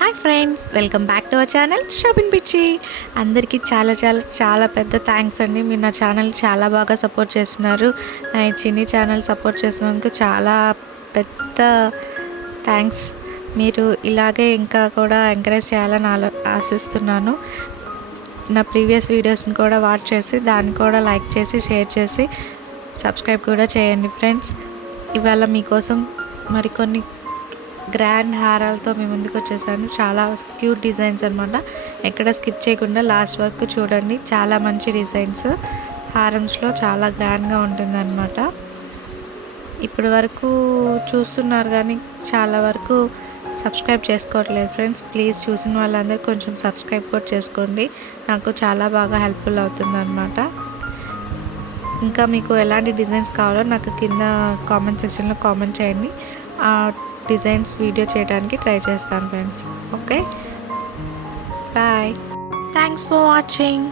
Hi friends, welcome back to our channel shopping పిచ్చి. అందరికీ చాలా చాలా చాలా పెద్ద థ్యాంక్స్ అండి. మీరు నా ఛానల్ చాలా బాగా సపోర్ట్ చేస్తున్నారు. నా ఈ చిన్ని ఛానల్ సపోర్ట్ చేసినందుకు చాలా పెద్ద థ్యాంక్స్. మీరు ఇలాగే ఇంకా కూడా ఎంకరేజ్ చేయాలని ఆశిస్తున్నాను. నా ప్రీవియస్ వీడియోస్ని కూడా వాచ్ చేసి దాన్ని కూడా లైక్ చేసి షేర్ చేసి సబ్స్క్రైబ్ కూడా చేయండి ఫ్రెండ్స్. ఇవాళ మీకోసం మరికొన్ని గ్రాండ్ హారాలతో మీ ముందుకు వచ్చేసాను. చాలా క్యూట్ డిజైన్స్ అనమాట. ఎక్కడ స్కిప్ చేయకుండా లాస్ట్ వరకు చూడండి. చాలా మంచి డిజైన్స్, హారమ్స్లో చాలా గ్రాండ్గా ఉంటుందన్నమాట. ఇప్పటి వరకు చూస్తున్నారు కానీ చాలా వరకు సబ్స్క్రైబ్ చేసుకోవట్లేదు ఫ్రెండ్స్. ప్లీజ్ చూసిన వాళ్ళందరూ కొంచెం సబ్స్క్రైబ్ కూడా చేసుకోండి. నాకు చాలా బాగా హెల్ప్ఫుల్ అవుతుందన్నమాట. ఇంకా మీకు ఎలాంటి డిజైన్స్ కావాలో నాకు కింద కామెంట్ సెక్షన్లో కామెంట్ చేయండి. డిజైన్స్ వీడియో చేయడానికి ట్రై చేస్తాను friends. Okay, bye. Thanks for watching.